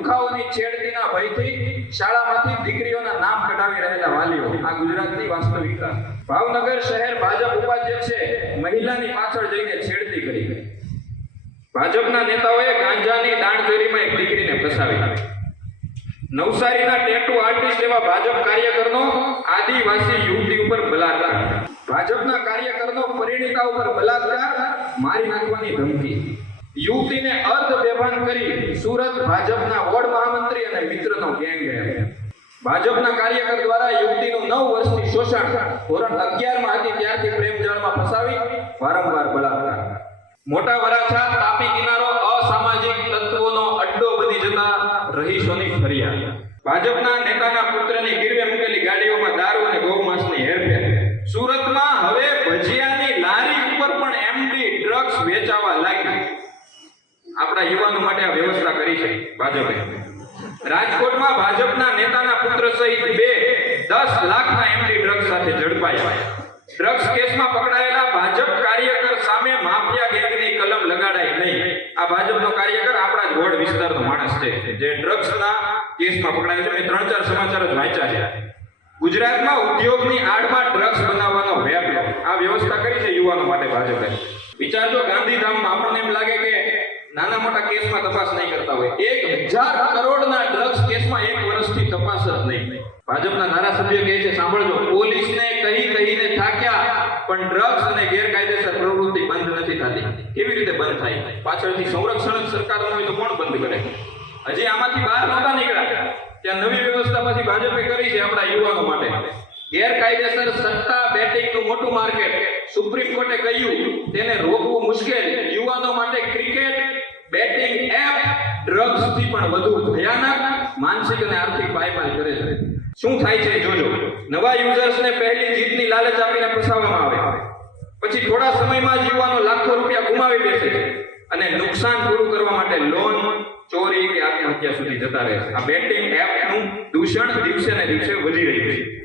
લુખાઓની છેડતીના ભયથી શાળામાંથી દીકરીઓના નામ કઢાવી રહેલા વાલીઓ. આ ગુજરાતની વાસ્તવિકતા. ભાવનગર શહેર ભાજપ ઉપાધ્યક્ષે મહિલાની પાછળ જઈને છેડતી કરી. ભાજપના નેતાઓએ ગાંજાની દાણચોરીમાં એક દીકરીને ફસાવી. નવસારીના ટેટુ આર્ટિસ્ટ એવા ભાજપ કાર્યકરનો આદિવાસી યુવતી ઉપર બલાત્કાર. ભાજપના કાર્યકરનો પરિણીતા ઉપર બલાત્કાર. મારી નાખવાની ધમકી. યુવતીને અર્ધ બેભાન કરી સુરત ભાજપના વોર્ડ મહામંત્રી અને મિત્રનો ગેંગ ભાજપના કાર્યકર દ્વારા યુવતીનું નવ વર્ષથી શોષણ ધોરણ અગિયારમાં હતી ત્યારથી પ્રેમજાળમાં ફસાવી વારંવાર બલાત્કાર મોટા વરાછા, તાપી કિનારો, અસામાજિક તત્વોનો અડ્ડો બની જતા રહીશોની ફરિયાદ. ભાજપના નેતાના આપણા યુવાનો માટે આ વ્યવસ્થા કરી છે ભાજપે. રાજકોટમાં ભાજપના નેતાના પુત્ર સહિત બે દસ લાખના એમડી ડ્રગ્સ સાથે ઝડપાયા. ડ્રગ્સ કેસમાં પકડાયેલા ભાજપ કાર્યકર સામે માફિયા ગેંગની કલમ લગાડાય નહીં. આ ભાજપનો કાર્યકર આપણા જ વોર્ડ વિસ્તારનો માણસ છે. જે ડ્રગ્સના કેસમાં પકડાયો છે. મેં ત્રણ ચાર સમાચાર જ વાંચ્યા છે. ગુજરાતમાં ઉદ્યોગની આડમાં ડ્રગ્સ બનાવવાનો વ્યાપ આ વ્યવસ્થા કરી છે યુવાનો માટે ભાજપે. વિચારજો ગાંધીધામમાં આપણને એમ લાગે કે નાના મોટા કેસમાં તપાસ નહીં કરતા હોય. એક હજાર કરોડના ડ્રગ્સ કેસમાં એક વર્ષથી તપાસ જ નહીં. ભાજપના ધારાસભ્ય કહે છે, સાંભળજો, પોલીસને કહી કહીને થાક્યા, પણ ડ્રગ્સ અને ગેરકાયદેસર પ્રવૃત્તિ બંધ નથી થતી. કેવી રીતે બંધ થાય? પાછળથી સંરક્ષણ જ સરકાર હોય તો કોણ બંધ કરે? હજી આમાંથી બહાર નહોતા નીકળ્યા. ત્યાં નવી વ્યવસ્થા પછી ભાજપે કરી છે આપણા યુવાનો માટે. ગેરકાયદેસર સટ્ટા બેટિંગનું મોટું માર્કેટ. સુપ્રીમ કોર્ટે કહ્યું, તેને રોકવું મુશ્કેલ. યુવાનો માટે ક્રિકેટ બેટિંગ એપ ડ્રગ્સથી પણ વધુ ભયાનક, માનસિક અને આર્થિક પાયમાલ કરે છે. શું થાય છે જોજો. નવા યુઝર્સને પહેલી જીતની લાલચ આપીને ફસાવવામાં આવે. પછી થોડા સમયમાં જ યુવાનો લાખો રૂપિયા ગુમાવી બેસે છે. અને નુકસાન પૂરું કરવા માટે લોન, ચોરી કે આત્મહત્યા સુધી જતા રહે છે. આ બેટિંગ એપનું દૂષણ દિવસે ને દિવસે વધી રહ્યું છે.